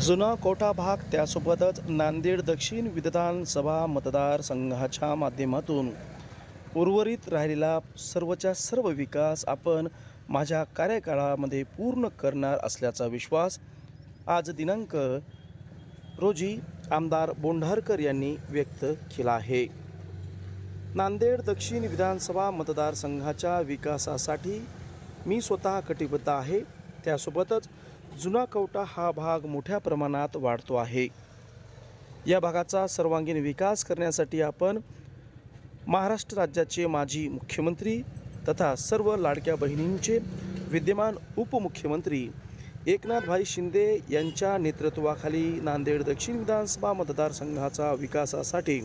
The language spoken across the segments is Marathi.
जुना कोटा भाग त्यासोबतच नांदेड दक्षिण विधानसभा मतदारसंघाच्या माध्यमातून उर्वरित राहिलेला सर्वच्या सर्व विकास आपण माझ्या कार्यकाळामध्ये पूर्ण करणार असल्याचा विश्वास आज दिनांक रोजी आमदार बोंढारकर यांनी व्यक्त केला आहे. नांदेड दक्षिण विधानसभा मतदारसंघाच्या विकासासाठी मी स्वतः कटिबद्ध आहे. त्यासोबतच जुना कवटा हा भाग मोठ्या प्रमाणात वाढतो आहे. या भागाचा सर्वांगीण विकास करण्यासाठी आपण महाराष्ट्र राज्याचे माजी मुख्यमंत्री तथा सर्व लाडक्या बहिणींचे विद्यमान उपमुख्यमंत्री एकनाथभाई शिंदे यांच्या नेतृत्वाखाली नांदेड दक्षिण विधानसभा मतदारसंघाचा विकासासाठी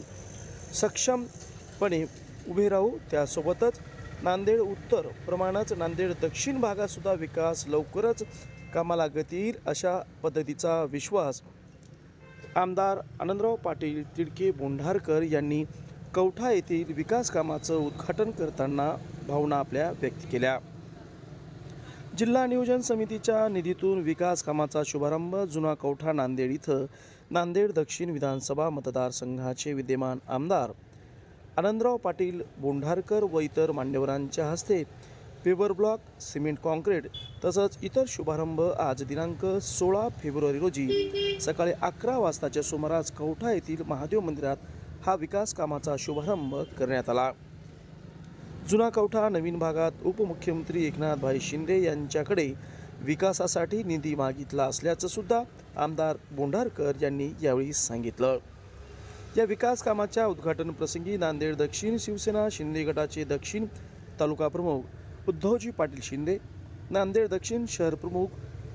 सक्षमपणे उभे राहू. त्यासोबतच नांदेड उत्तर प्रमाणच नांदेड दक्षिण भागातसुद्धा विकास लवकरच कामालागती येईल अशा पद्धतीचा विश्वास आमदार आनंदराव पाटील तिडके बोंढारकर यांनी कवठा येथील विकास कामाचं उद्घाटन करताना भावना आपल्या व्यक्त केल्या. जिल्हा नियोजन समितीच्या निधीतून विकास कामाचा शुभारंभ जुना कवठा नांदेड इथं नांदेड दक्षिण विधानसभा मतदारसंघाचे विद्यमान आमदार आनंदराव पाटील बोंढारकर व इतर मान्यवरांच्या हस्ते पेपर ब्लॉक सिमेंट कॉन्क्रीट तसंच इतर शुभारंभ आज दिनांक सोळा फेब्रुवारी रोजी. सकाळी अकरा वाजताच्या सुमारास कवठा येथील महादेव मंदिरात हा विकास कामाचा शुभारंभ करण्यात आला. जुना कवठा नवीन भागात उपमुख्यमंत्री एकनाथभाई शिंदे यांच्याकडे विकासासाठी निधी मागितला असल्याचं सुद्धा आमदार बोंढारकर यांनी यावेळी सांगितलं. या विकास कामाच्या उद्घाटन प्रसंगी नांदेड दक्षिण शिवसेना शिंदे गटाचे दक्षिण तालुका प्रमुख उद्धवजी पाटील शिंदे नांदेड दक्षिण शहर प्रमुख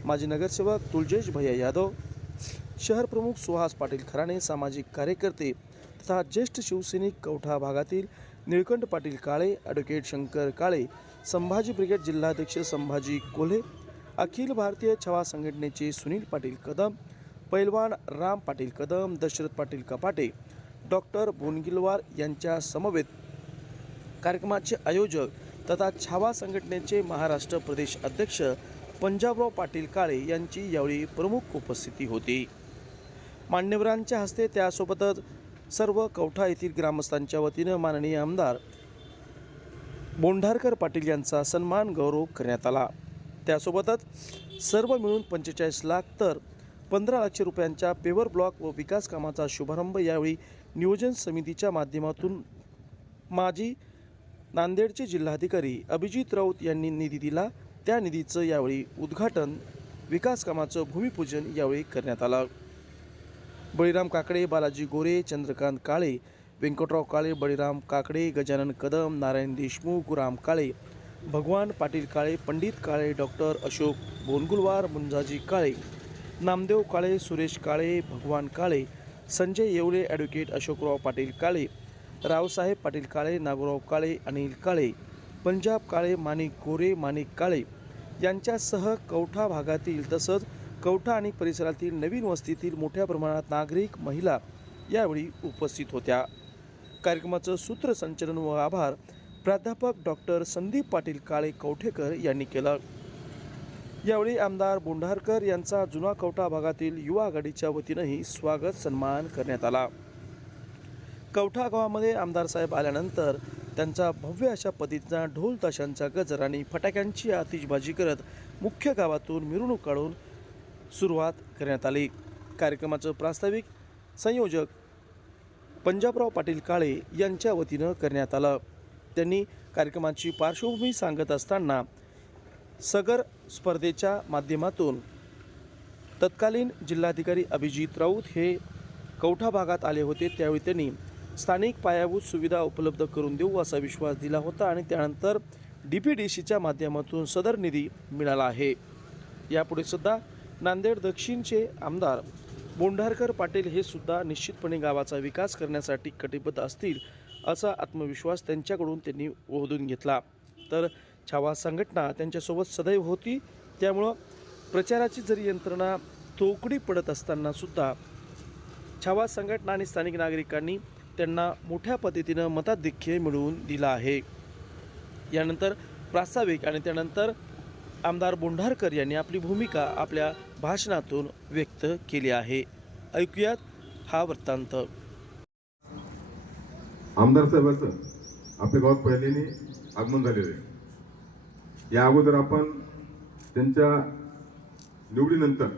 माजी नगरसेवक तुलजेश भैया यादव शहर प्रमुख सुहास पाटील खराणे सामाजिक कार्यकर्ते तथा ज्येष्ठ शिवसैनिक कवठा भागातील निळकंठ पाटील काळे ॲडव्होकेट शंकर काळे संभाजी ब्रिगेड जिल्हाध्यक्ष संभाजी कोल्हे अखिल भारतीय छवा संघटनेचे सुनील पाटील कदम पैलवान राम पाटील कदम दशरथ पाटील कपाटे डॉक्टर बोनगिलवार यांच्या समवेत कार्यक्रमाचे आयोजक तथा छावा संघटनेचे महाराष्ट्र प्रदेश अध्यक्ष पंजाबराव पाटील काळे यांची यावेळी प्रमुख उपस्थिती होती. मान्यवरांच्या हस्ते त्यासोबतच सर्व कवठा येथील ग्रामस्थांच्या वतीनं माननीय आमदार बोंढारकर पाटील यांचा सन्मान गौरव करण्यात आला. त्यासोबतच सर्व मिळून पंचेचाळीस लाख तर पंधरा लाख रुपयांच्या पेवर ब्लॉक व विकास कामाचा शुभारंभ यावेळी नियोजन समितीच्या माध्यमातून माजी नांदेडचे जिल्हाधिकारी अभिजित राऊत यांनी निधी दिला. त्या निधीचं यावेळी उद्घाटन विकास कामाचं भूमिपूजन यावेळी करण्यात आलं. बळीराम काकडे बालाजी गोरे चंद्रकांत काळे व्यंकटराव काळे बळीराम काकडे गजानन कदम नारायण देशमुख राम काळे भगवान पाटील काळे पंडित काळे डॉक्टर अशोक बोनगुलवार मुंजाजी काळे नामदेव काळे सुरेश काळे भगवान काळे संजय येवले ॲडव्होकेट अशोकराव पाटील काळे रावसाहेब पाटील काळे नागोराव काळे अनिल काळे पंजाब काळे माणिक गोरे माणिक काळे यांच्यासह कवठा भागातील तसंच कवठा आणि परिसरातील नवीन वस्तीतील मोठ्या प्रमाणात नागरिक महिला यावेळी उपस्थित होत्या. कार्यक्रमाचं सूत्रसंचलन व आभार प्राध्यापक डॉक्टर संदीप पाटील काळे कवठेकर यांनी केलं. यावेळी आमदार बोंढारकर यांचा जुना कवठा भागातील युवा आघाडीच्या वतीनंही स्वागत सन्मान करण्यात आला. कवठा गावामध्ये आमदार साहेब आल्यानंतर त्यांचा भव्य अशा पद्धतीचा ढोल ताशांचा गजर आणि फटाक्यांची आतिषबाजी करत मुख्य गावातून मिरवणूक काढून सुरुवात करण्यात आली. कार्यक्रमाचं प्रास्ताविक संयोजक पंजाबराव पाटील काळे यांच्या वतीनं करण्यात आलं. त्यांनी कार्यक्रमाची पार्श्वभूमी सांगत असताना सगर स्पर्धेच्या माध्यमातून तत्कालीन जिल्हाधिकारी अभिजित राऊत हे कवठा भागात आले होते. त्यावेळी त्यांनी स्थानिक पायाभूत सुविधा उपलब्ध करून देऊ असा विश्वास दिला होता आणि त्यानंतर डी पी डी सीच्या माध्यमातून सदर निधी मिळाला आहे. यापुढे सुद्धा नांदेड दक्षिणचे आमदार बोंढारकर पाटील हे सुद्धा निश्चितपणे गावाचा विकास करण्यासाठी कटिबद्ध असतील असा आत्मविश्वास त्यांच्याकडून त्यांनी ओढून घेतला. तर छावा संघटना त्यांच्यासोबत सदैव होती. त्यामुळं प्रचाराची जरी यंत्रणा तोकडी पडत असताना सुद्धा छावा संघटना आणि स्थानिक नागरिकांनी त्यांना मोठ्या पद्धतीनं मताधिक्य मिळवून दिला आहे. यानंतर प्रास्ताविक आणि त्यानंतर आमदार बोंढारकर यांनी आपली भूमिका आपल्या भाषणातून व्यक्त केली आहे. ऐकूयात हा वृत्तांत. आमदार साहेबाचं आपल्या गावात पहिल्याने आगमन झालेलं आहे. या अगोदर आपण त्यांच्या निवडीनंतर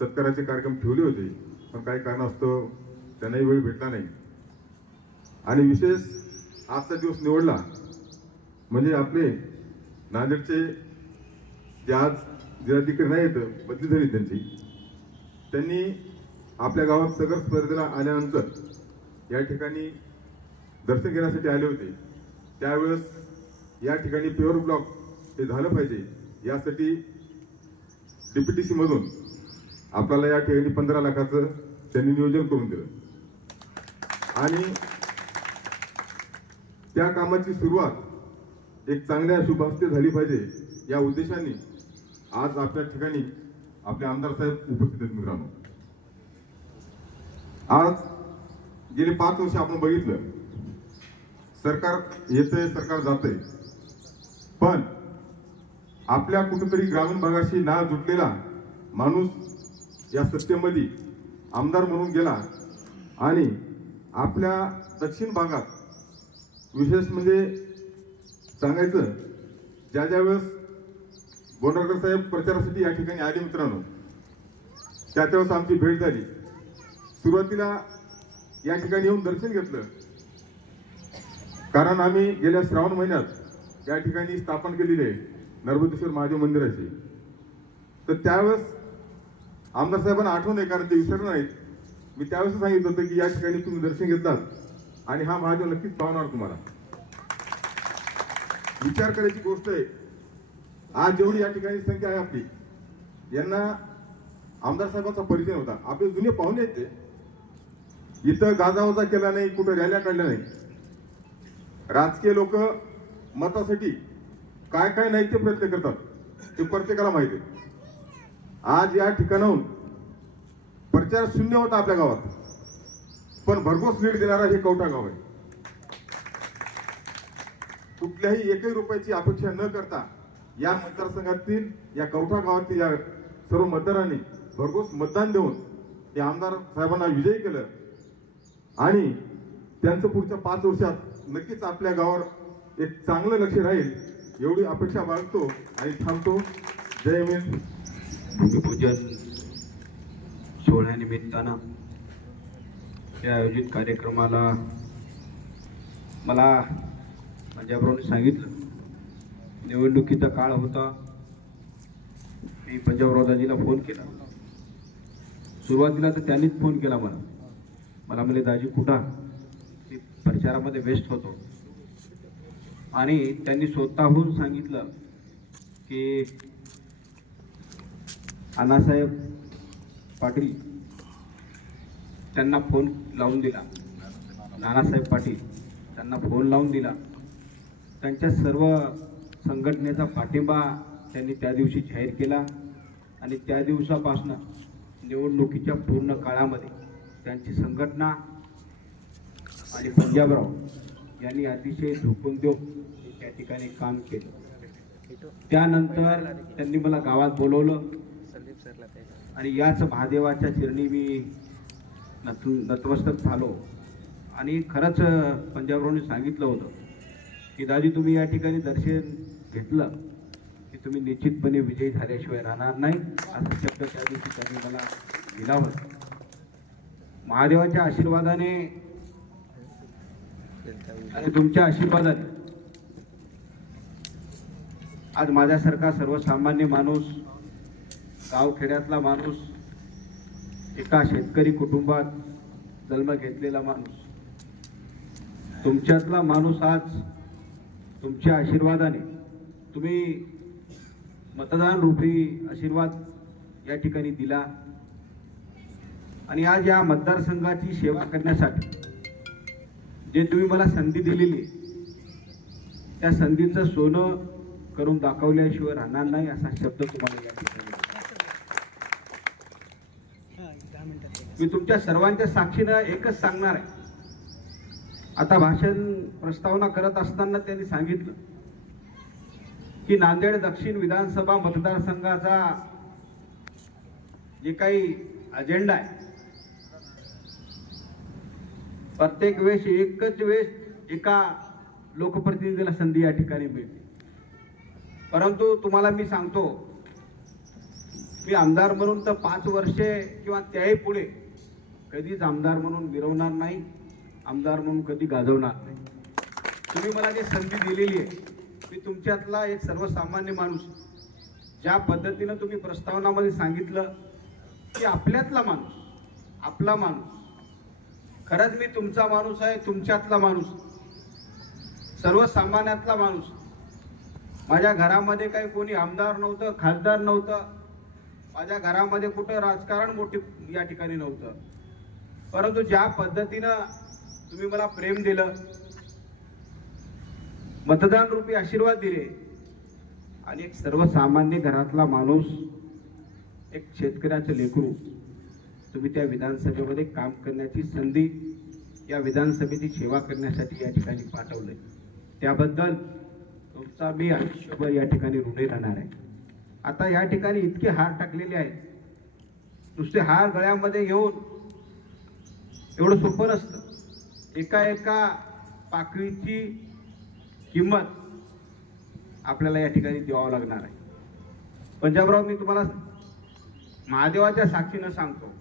सत्काराचे कार्यक्रम ठेवले होते पण काही कारणास्तव त्यांनाही वेळ भेटला नाही. आणि विशेष आजचा दिवस निवडला म्हणजे आपले नांदेडचे जे आज जिल्हाधिकारी नाही येत बदली झाली त्यांची. त्यांनी आपल्या गावात सगर स्पर्धेला आल्यानंतर या ठिकाणी दर्शन घेण्यासाठी आले होते. त्यावेळेस या ठिकाणी प्युअर ब्लॉक हे झालं पाहिजे यासाठी डिप्युटी सीमधून आपल्याला या ठिकाणी पंधरा लाखाचं त्यांनी नियोजन करून दिलं. आणि त्या कामाची सुरुवात एक चांगल्या शुभास्ते झाली पाहिजे या उद्देशाने आज आपल्या ठिकाणी आपले आमदार साहेब उपस्थित आहेत मित्रांनो. आज गेले पाच वर्ष आपण बघितलं सरकार येतंय सरकार जातंय. पण आपल्या कुठेतरी ग्रामीण भागाशी ना जुटलेला माणूस या सत्तेमध्ये आमदार म्हणून गेला आणि आपल्या दक्षिण भागात विशेष म्हणजे सांगायचं ज्या ज्या वेळेस बोंडरकर साहेब प्रचारासाठी या ठिकाणी आले मित्रांनो त्या त्यावेळेस आमची भेट झाली. सुरुवातीला या ठिकाणी येऊन दर्शन घेतलं. कारण आम्ही गेल्या श्रावण महिन्यात या ठिकाणी स्थापन केलेली आहे नर्मदेश्वर महादेव मंदिराची. तर त्यावेळेस आमदार साहेबांना आठवण आहे कारण ते विसरणार नाहीत मी त्यावेळेस सांगितलं होतं की या ठिकाणी तुम्ही दर्शन घेतलात. आणि हा महादेव नक्कीच पाहणार तुम्हाला. विचार करायची गोष्ट आहे आज जेवढी या ठिकाणी संख्या आहे आपली यांना आमदार साहेबांचा परिचय होता. आपले जुने पाहुणे आहेत ते. इथं गाजावाजा केला नाही कुठं रॅल्या काढल्या नाही. राजकीय लोक मतासाठी काय काय नाही ते प्रयत्न करतात. ते प्रत्येकाला माहिती आहे. आज या ठिकाणाहून प्रचार शून्य होता आपल्या गावात. पण भरघोस लीड देणारा हे कवठा गाव आहे. कुठल्याही एकही रुपयाची अपेक्षा न करता या मतदारसंघातील या कवठा गावातील या सर्व मतदारांनी भरघोस मतदान देऊन या आमदार साहेबांना विजयी केलं. आणि त्यांचं पुढच्या पाच वर्षात नक्कीच आपल्या गावावर एक चांगलं लक्ष राहील एवढी अपेक्षा बाळगतो आणि थांबतो. जय हिंद. भूमिपूजन सोहळ्यानिमित्तानं या आयोजित कार्यक्रमाला मला पंजाबरावने सांगितलं. निवडणुकीचा काळ होता. मी पंजाबराव दाजीला फोन केला. सुरुवातीला तर त्यांनीच फोन केला मला. मला म्हणजे दाजी कुठं मी प्रचारामध्ये व्यस्त होतो. आणि त्यांनी स्वतःहून सांगितलं की अण्णासाहेब पाटील त्यांना फोन लावून दिला. नानासाहेब पाटील त्यांना फोन लावून दिला. त्यांच्या सर्व संघटनेचा पाठिंबा त्यांनी त्या दिवशी जाहीर केला आणि त्या दिवसापासून निवडणुकीच्या पूर्ण काळामध्ये त्यांची संघटना आणि पंजाबराव यांनी अतिशय झोकून देऊन त्या ठिकाणी काम केलं. त्यानंतर त्यांनी मला गावात बोलवलं. आणि याच महादेवाच्या चिरणी मी नत नतमस्तक झालो. आणि खरंच पंजाबरावने सांगितलं होतं की दादी तुम्ही या ठिकाणी दर्शन घेतलं की तुम्ही निश्चितपणे विजयी झाल्याशिवाय राहणार नाही. असा शब्द त्या दिवशी त्यांनी मला दिला होता. महादेवाच्या आशीर्वादाने आणि तुमच्या आशीर्वादाने आज माझ्यासारखा सर्वसामान्य माणूस गावखेड्यातला माणूस एका शेतकरी कुटुंबात जन्म घेतलेला माणूस. तुमच्यातला माणूस आज तुमच्या आशीर्वादाने तुम्ही मतदान रूपी आशीर्वाद या ठिकाणी दिला. आणि आज या मतदारसंघाची सेवा करण्यासाठी जे तुम्ही मला संधी दिलेली त्या संधीचं सोनं करून दाखवल्याशिवाय राहणार नाही असा शब्द तुम्हाला या ठिकाणी मी तुमच्या सर्वांच्या साक्षीनं एकच सांगणार आहे. आता भाषण प्रस्तावना करत असताना त्यांनी सांगितलं की नांदेड दक्षिण विधानसभा मतदारसंघाचा जे काही अजेंडा आहे प्रत्येक वेळेस एकच वेळेस एका लोकप्रतिनिधीला संधी या ठिकाणी मिळते. परंतु तुम्हाला मी सांगतो मी आमदार म्हणून तर पाच वर्षे किंवा त्याही पुढे कधीच आमदार म्हणून मिरवणार नाही आमदार म्हणून कधी गाजवणार नाही. तुम्ही मला जी संधी दिलेली आहे मी तुमच्यातला एक सर्वसामान्य माणूस ज्या पद्धतीनं तुम्ही प्रस्तावनामध्ये सांगितलं की आपल्यातला माणूस आपला माणूस. खरंच मी तुमचा माणूस आहे तुमच्यातला माणूस. सर्वसामान्यातला माणूस. माझ्या घरामध्ये काही कोणी आमदार नव्हतं खासदार नव्हतं. माझ्या घरामध्ये कुठं राजकारण मोठी या ठिकाणी नव्हतं. परंतु ज्या पद्धतीनं तुम्ही मला प्रेम दिलं मतदान रूपी आशीर्वाद दिले आणि एक सर्वसामान्य घरातला माणूस एक शेतकऱ्याचं लेकरू तुम्ही त्या विधानसभेमध्ये काम करण्याची संधी या विधानसभेची सेवा करण्यासाठी या ठिकाणी पाठवलंय. त्याबद्दल तुमचा मी आयुष्यभर या ठिकाणी ऋणी राहणार आहे. आता या ठिकाणी इतके हार टाकलेले आहेत. नुसते हार गळ्यामध्ये घेऊन एवढं सोपं नसतं एका एका पाकळीची किंमत आपल्याला या ठिकाणी द्यावं लागणार आहे. पंजाबराव मी तुम्हाला महादेवाच्या साक्षीनं सांगतो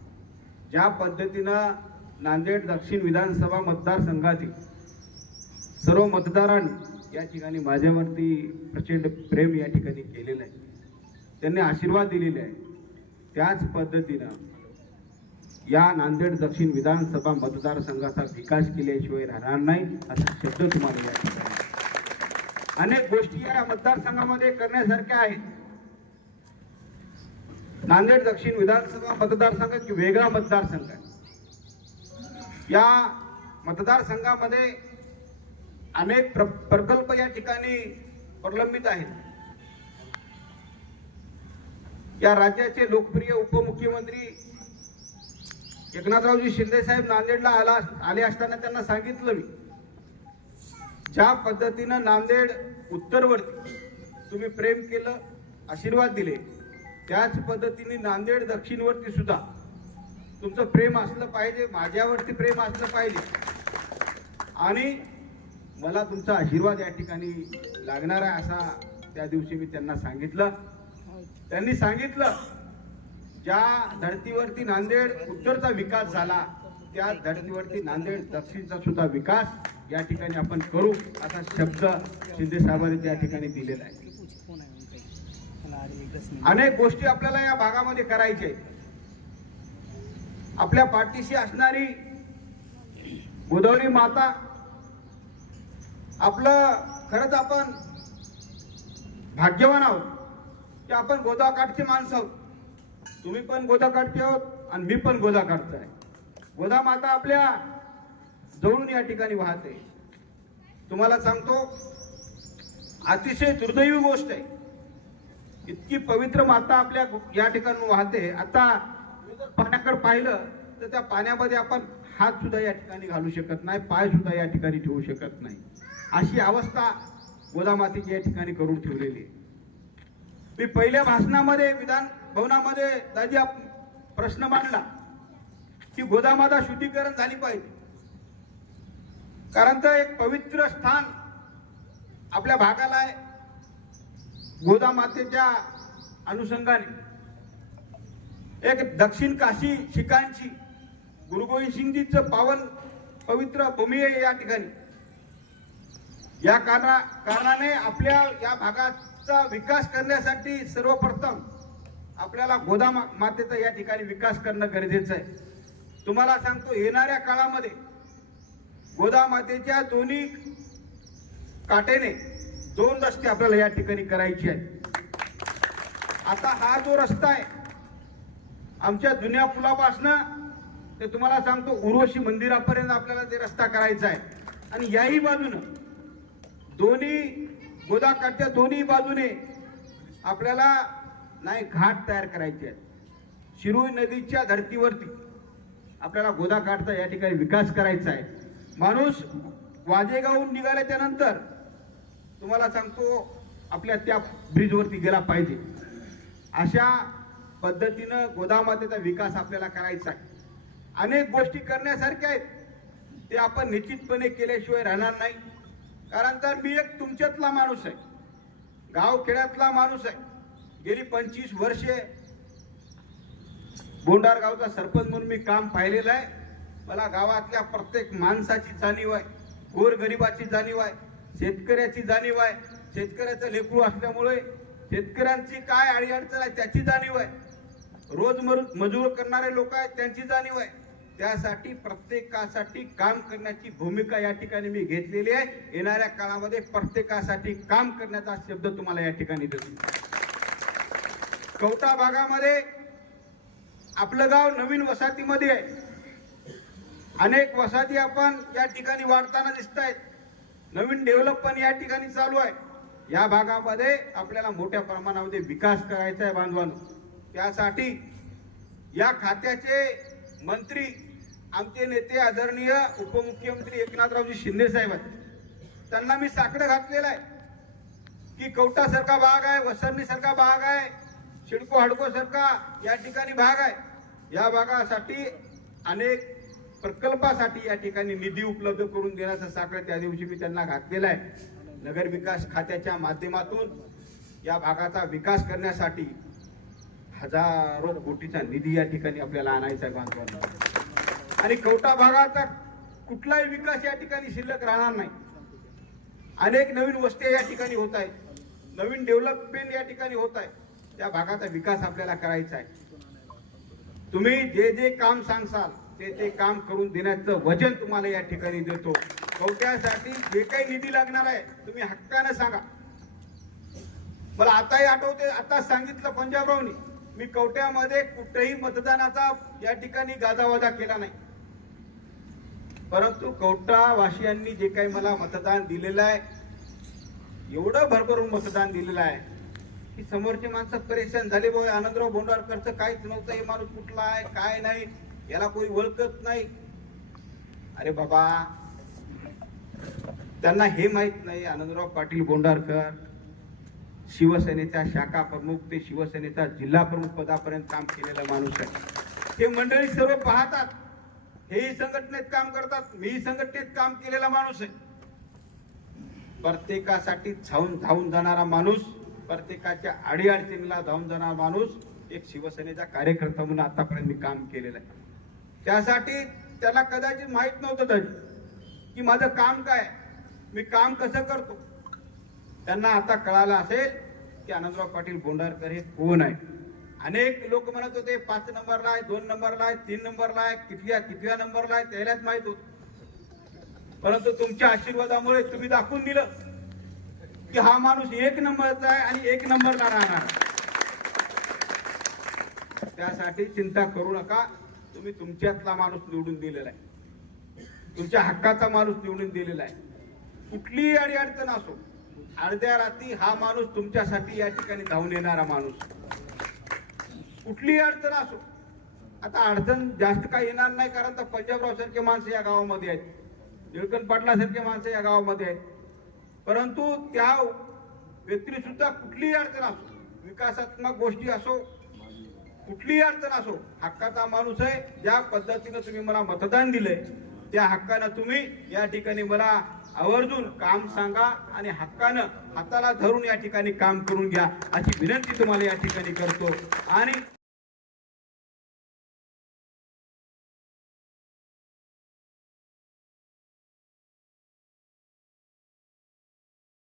ज्या पद्धतीनं नांदेड दक्षिण विधानसभा मतदारसंघातील सर्व मतदारांनी या ठिकाणी माझ्यावरती प्रचंड प्रेम या ठिकाणी केलेलं आहे. त्यांनी आशीर्वाद दिलेले आहे. त्याच पद्धतीनं या नांदेड दक्षिण विधानसभा मतदारसंघाचा विकास केल्याशिवाय राहणार नाही असा शब्द तुम्हाला या ठिकाणी अनेक गोष्टी या मतदारसंघामध्ये करण्यासारख्या आहेत. नांदेड दक्षिण विधानसभा मतदारसंघ वेगळा मतदारसंघ आहे. या मतदारसंघामध्ये अनेक प्र प्रकल्प या ठिकाणी प्रलंबित आहेत. या राज्याचे लोकप्रिय उपमुख्यमंत्री एकनाथरावजी शिंदे साहेब नांदेडला आला आले असताना त्यांना सांगितलं मी. ज्या पद्धतीनं नांदेड उत्तरवरती तुम्ही प्रेम केलं आशीर्वाद दिले त्याच पद्धतीने नांदेड दक्षिणवरती सुद्धा तुमचं प्रेम असलं पाहिजे माझ्यावरती प्रेम असलं पाहिजे. आणि मला तुमचा आशीर्वाद या ठिकाणी लागणार आहे असा त्या दिवशी मी त्यांना सांगितलं. त्यांनी सांगितलं ज्या धर्तीवरती नांदेड उत्तरचा विकास झाला त्या धर्तीवरती नांदेड दक्षिणचा सुद्धा विकास या ठिकाणी आपण करू असा शब्द शिंदे साहेबांनी त्या ठिकाणी दिलेला आहे. अनेक गोष्टी आपल्याला या भागामध्ये करायचे. आपल्या पाठीशी असणारी गोदावरी माता आपलं खरंच आपण भाग्यवान आहोत की आपण गोदाकाठचे माणसं आहोत. तुम्ही पण गोदाकाठचे आहोत आणि मी पण गोदा काढतोय. गोदा माता आपल्या जवळून या ठिकाणी वाहते. तुम्हाला सांगतो अतिशय दुर्दैवी गोष्ट आहे. इतकी पवित्र माता आपल्या या ठिकाणी वाहते. आता पाण्याकडे पाहिलं तर त्या पाण्यामध्ये आपण हात सुद्धा या ठिकाणी घालू शकत नाही पाय सुद्धा या ठिकाणी ठेवू शकत नाही. अशी अवस्था गोदामातीची या ठिकाणी करून ठेवलेली आहे. मी पहिल्या भाषणामध्ये विधान भवनामध्ये दाजी आप प्रश्न मांडला की गोदामाता शुद्धीकरण झाली पाहिजे. कारण तर एक पवित्र स्थान आपल्या भागाला आहे. गोदामातेच्या अनुषंगाने. एक दक्षिण काशी शिकांची गुरु गोविंद सिंगजीचं पावन पवित्र भूमी आहे या ठिकाणी. या कारणा कारणाने आपल्या या भागाचा विकास करण्यासाठी सर्वप्रथम आपल्याला गोदा मातेचा या ठिकाणी विकास करणं गरजेचं आहे. तुम्हाला सांगतो येणाऱ्या काळामध्ये गोदा मातेच्या दोन्ही काटेने दोन रस्ते आपल्याला या ठिकाणी करायचे आहेत. आता हा जो रस्ता आहे आमच्या जुन्या पुलापासनं ते तुम्हाला सांगतो उर्वशी मंदिरापर्यंत आपल्याला ते रस्ता करायचा आहे. आणि याही बाजूनं दोन्ही गोदाकाठच्या दोन्ही बाजूने आपल्याला नाही घाट तयार करायचे आहेत. शिरोई नदीच्या धर्तीवरती आपल्याला गोदाकाठचा या ठिकाणी विकास करायचा आहे. माणूस वाजेगावहून निघाल्याच्यानंतर तुम्हाला सांगतो आपल्या त्या ब्रिजवरती गेला पाहिजे. अशा पद्धतीनं गोदामातेचा विकास आपल्याला करायचा आहे. अनेक गोष्टी करण्यासारख्या आहेत. ते आपण निश्चितपणे केल्याशिवाय राहणार नाही. कारण तर मी एक तुमच्यातला माणूस आहे. गाव खेड्यातला माणूस आहे. गेली पंचवीस वर्षे बोंडार गावचा सरपंच म्हणून मी काम पाहिलेलं आहे. मला गावातल्या प्रत्येक माणसाची जाणीव आहे. गोरगरिबाची जाणीव आहे. शेतकऱ्याची जाणीव आहे. शेतकऱ्याचं लेकरू असल्यामुळे शेतकऱ्यांची काय अडीअडचण आहे त्याची जाणीव आहे. रोज मजूर करणारे लोक आहेत त्यांची जाणीव आहे. त्यासाठी प्रत्येकासाठी काम करण्याची भूमिका या ठिकाणी मी घेतलेली आहे. येणाऱ्या काळामध्ये प्रत्येकासाठी काम करण्याचा शब्द तुम्हाला या ठिकाणी देतो. कवटा भागामध्ये आपलं गाव नवीन वसाहतीमध्ये आहे. अनेक वसाहती आपण या ठिकाणी वाढताना दिसत आहेत नवीन डेव्हलपमेंट या ठिकाणी चालू आहे. या भागामध्ये आपल्याला मोठ्या प्रमाणामध्ये विकास करायचा आहे बांधवांनो. त्यासाठी या खात्याचे मंत्री आमचे नेते आदरणीय उपमुख्यमंत्री एकनाथरावजी शिंदे साहेब आहेत. त्यांना मी साकडं घातलेलं आहे की कवटासारखा भाग आहे वसरणीसारखा भाग आहे शिडको हडको सारखा या ठिकाणी भाग आहे. या भागासाठी अनेक प्रकल्पासाठी या ठिकाणी निधी उपलब्ध करून देण्याचा साखर त्या दिवशी मी त्यांना घातलेला आहे. नगर विकास खात्याच्या माध्यमातून या भागाचा विकास करण्यासाठी हजारो कोटीचा निधी या ठिकाणी आपल्याला आणायचा आहे बांधवांना. आणि कवटा भागाचा कुठलाही विकास या ठिकाणी शिल्लक राहणार नाही. अनेक नवीन वस्त्या या ठिकाणी होत आहेत. नवीन डेव्हलपमेंट या ठिकाणी होत आहे त्या भागाचा विकास आपल्याला करायचा आहे. तुम्ही जे जे काम सांगसाल ते ते काम करून देण्याचं वजन तुम्हाला या ठिकाणी देतो. कवट्यासाठी जे काही निधी लागणार आहे तुम्ही हक्कानं सांगा. मला आताही आठवते आता सांगितलं पंजाबरावनी मी कवट्यामध्ये कुठेही मतदानाचा या ठिकाणी गाजावाजा केला नाही. परंतु कवटावासियांनी जे काही मला मतदान दिलेलं आहे एवढं भरभरून मतदान दिलेलं आहे की समोरची माणसं परेशान झाले बाबा आनंदराव भोंडारकरचं काहीच नव्हतं हे माणूस कुठला आहे काय नाही याला कोणी ओळखत नाही. अरे बाबा त्यांना हे माहीत नाही आनंदराव पाटील बोंडारकर शिवसेनेच्या शाखा प्रमुख ते शिवसेनेचा जिल्हा प्रमुख पदापर्यंत काम केलेला माणूस आहे. हे मंडळी सर्व पाहतात. हेही संघटनेत काम करतात मीही संघटनेत काम केलेला माणूस आहे. प्रत्येकासाठी धावून धावून जाणारा माणूस प्रत्येकाच्या अडीअडचणीला धावून जाणारा माणूस एक शिवसेनेचा कार्यकर्ता म्हणून आतापर्यंत मी काम केलेलं आहे. त्यासाठी त्याला कदाचित माहीत नव्हतं तरी की माझं काम काय आहे. मी काम कसं करतो? त्यांना आता कळालं असेल की आनंदराव पाटील बोंडारकर हे कोण आहे? अनेक लोक म्हणत होते पाच नंबरला आहे दोन नंबरला आहे तीन नंबरला आहे कितल्या कितव्या नंबरला आहे त्यालाच माहीत होत. परंतु तुमच्या आशीर्वादामुळे तुम्ही दाखवून दिलं. की हा माणूस एक नंबरचा आहे आणि एक नंबरला राहणार. त्यासाठी चिंता करू नका. तुम्ही तुमच्यातला माणूस निवडून दिलेला आहे. तुमच्या हक्काचा माणूस निवडून दिलेला आहे. कुठलीही अडी अडचण असो अर्ध्या रात्री हा माणूस तुमच्यासाठी या ठिकाणी धावून येणारा माणूस. कुठलीही अडचण असो. आता अडचण जास्त काय येणार नाही कारण तर पंजाबराव सारखे माणसं या गावामध्ये आहेत. निळकंठ पाटलासारखे माणसं या गावामध्ये आहेत. परंतु त्या व्यक्तीसुद्धा कुठलीही अडचण असो विकासात्मक गोष्टी असो कुठलीही अडचण असो हक्काचा माणूस आहे ज्या पद्धतीनं तुम्ही मला मतदान दिलंय त्या हक्कानं तुम्ही या ठिकाणी मला आवर्जून काम सांगा आणि हक्कानं हाताला धरून या ठिकाणी काम करून घ्या अशी विनंती तुम्हाला या ठिकाणी करतो. आणि